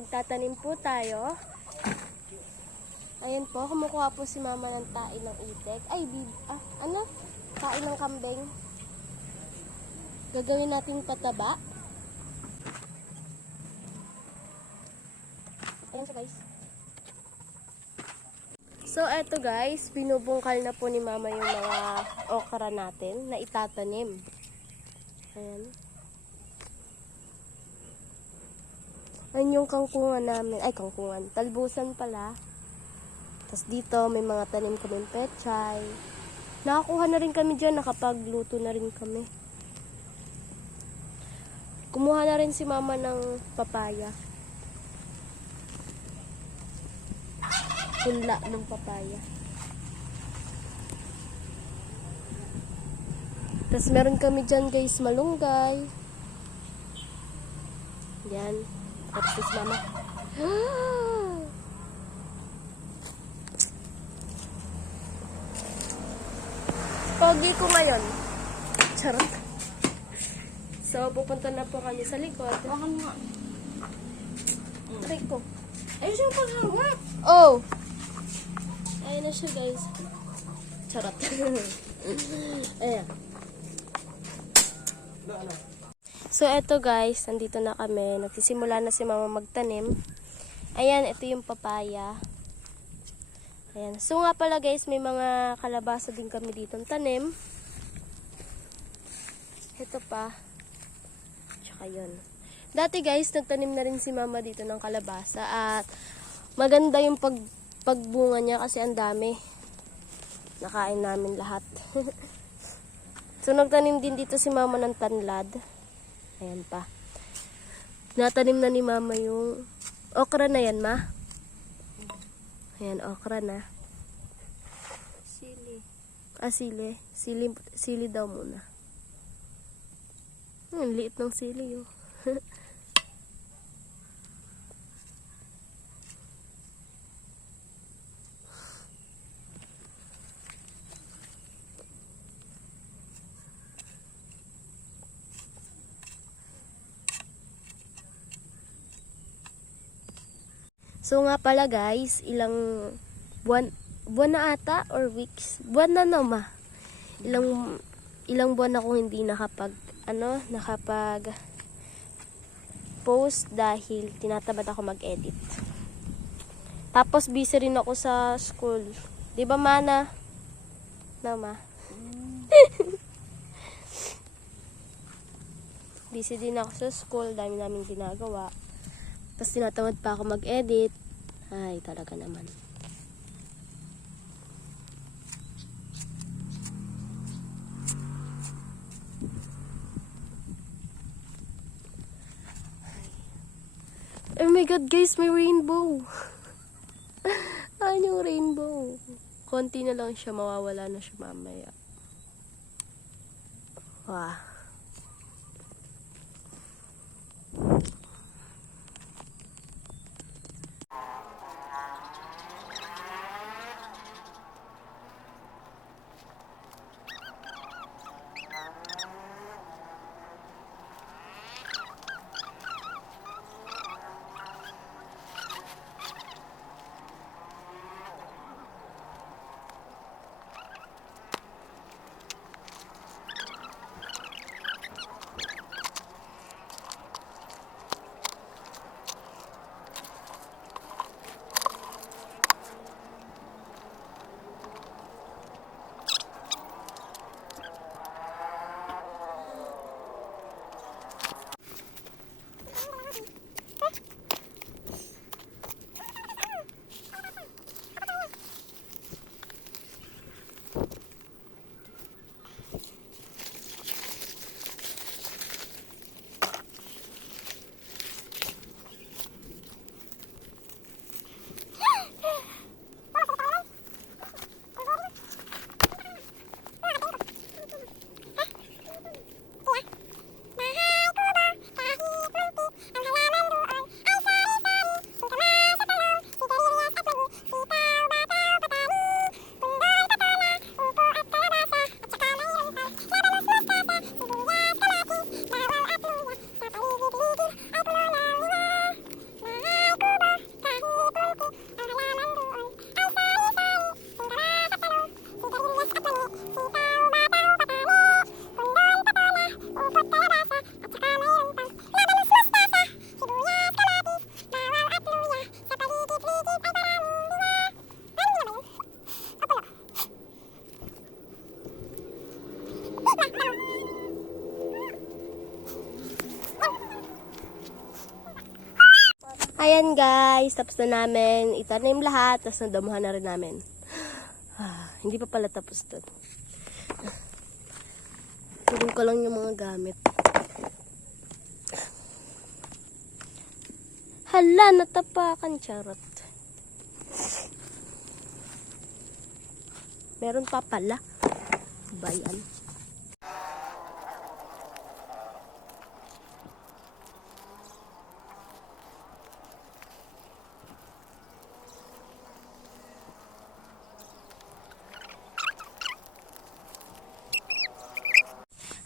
magtatanim po tayo. Ayan po, kumukuha po si mama ng tae ng itik. Ay, tae ng kambing. Gagawin natin pataba. Ayan siya guys. So, eto guys, binubungkal na po ni mama yung mga okra natin na itatanim. Ayan. Ayan yung kangkungan namin. Ay, kangkungan. Talbusan pala. Tapos dito, may mga tanim kaming pechay. Nakakuha na rin kami dyan. Nakapagluto na rin kami. Kumuha na rin si mama ng papaya. Punla ng papaya. Tapos meron kami dyan guys, malunggay. Yan. Tapos mama. Pogi ko ngayon. Charot. So, pupunta na po kami sa likod. Wakan nga. Try ko. Ayun siya paghawak. Oh! Ayun na siya guys. Charot. Ayan. So, eto guys, nandito na kami. Nagsisimula na si mama magtanim. Ayan, ito yung papaya. Ayan. So, nga pala guys, may mga kalabasa din kami dito tanim. Ito pa. Tsaka yun. Dati guys, nagtanim na rin si mama dito ng kalabasa. At maganda yung pagbunga niya kasi ang dami. Nakain namin lahat. So, nagtanim din dito si mama ng tanlad. Ayan pa. Natanim na ni mama yung okra na yan, ma. Ayan, okra na. Sili. Sili. Sili daw muna. Liit ng sili, oh. So nga pala guys, ilang buwan na ata or weeks. Buwan na naman. Ilang buwan akong hindi nakapag post dahil tinatamad ako mag-edit. Tapos busy rin ako sa school. 'Di ba, Mana? Nama. Busy din ako sa school, dami naming ginagawa. Tapos tinatamad pa ako mag-edit. Ay, talaga naman. Oh my God, guys, may rainbow. Ano yung rainbow? Konti na lang siya, mawawala na siya mamaya. Wow. ayan guys, tapos na namin itanim lahat, tapos nadamuhan na rin namin. Hindi pa pala tapos doon. Tulong ko lang yung mga gamit. Hala, natapakan, charot. Meron pa pala. Bayan.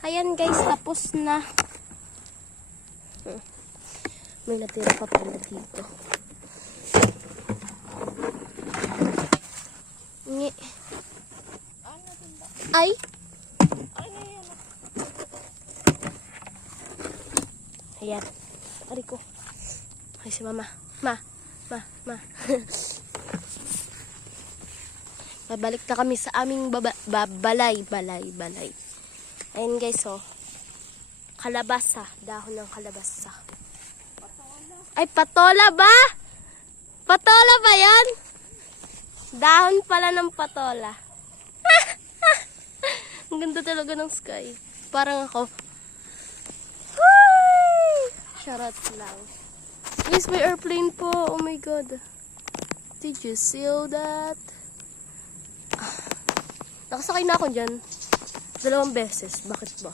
Ayan guys, tapos na. May natira pa pala dito. Ngi. Ay! Ayan. Ari ko. Ay, si mama. Ma. Babalik na kami sa aming balay. Ayan guys, oh. Kalabasa. Dahon ng kalabasa. Ay, patola ba? Patola ba yan? Dahon pala ng patola. Ang ganda talaga ng sky. Parang ako. Charot lang. Guys, may airplane po. Oh my God. Did you see that? Nakasakay na ako dyan. 2 beses. Bakit ba?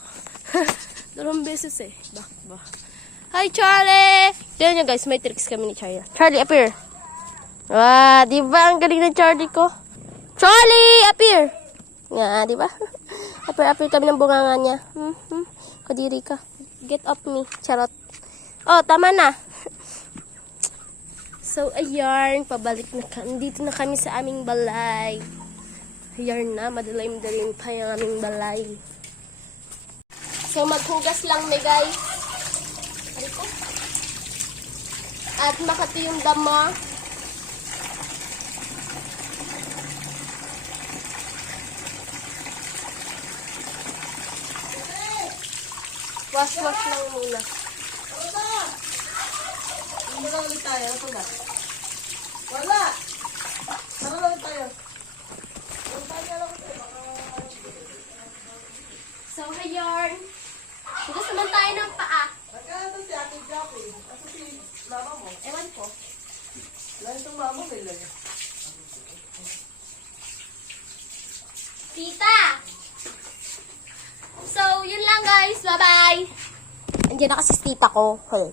2 beses eh. Bakit ba? Hi, Charlie! Tignan nyo guys, may tricks kami ni Charlie. Charlie, appear! Wow, di ba? Ang galing ng Charlie ko. Charlie, appear! Nga, di ba? Appear kami ng bunganga niya. Kadiri ka. Get off me. Charot. Oh, tama na. So, ayan. Pabalik na kami. Dito na kami sa aming balay. Ayan na. Madalim-dalim pa yung aming balay. So, maghugas lang may guys. Ariko. At makati yung damo. Wash lang muna. Hindi lang ulit tayo. Ito na. Wala! Ano lang tayo? So, ayan. Hugas naman tayo ng paa. Nagkano si Ate Jackie? Ako si mama mo. Ewan ko. Wala itong mama mo. Ilan? Tita! So, yun lang guys. Bye-bye! Andiyan na kasi tita ko. Hey,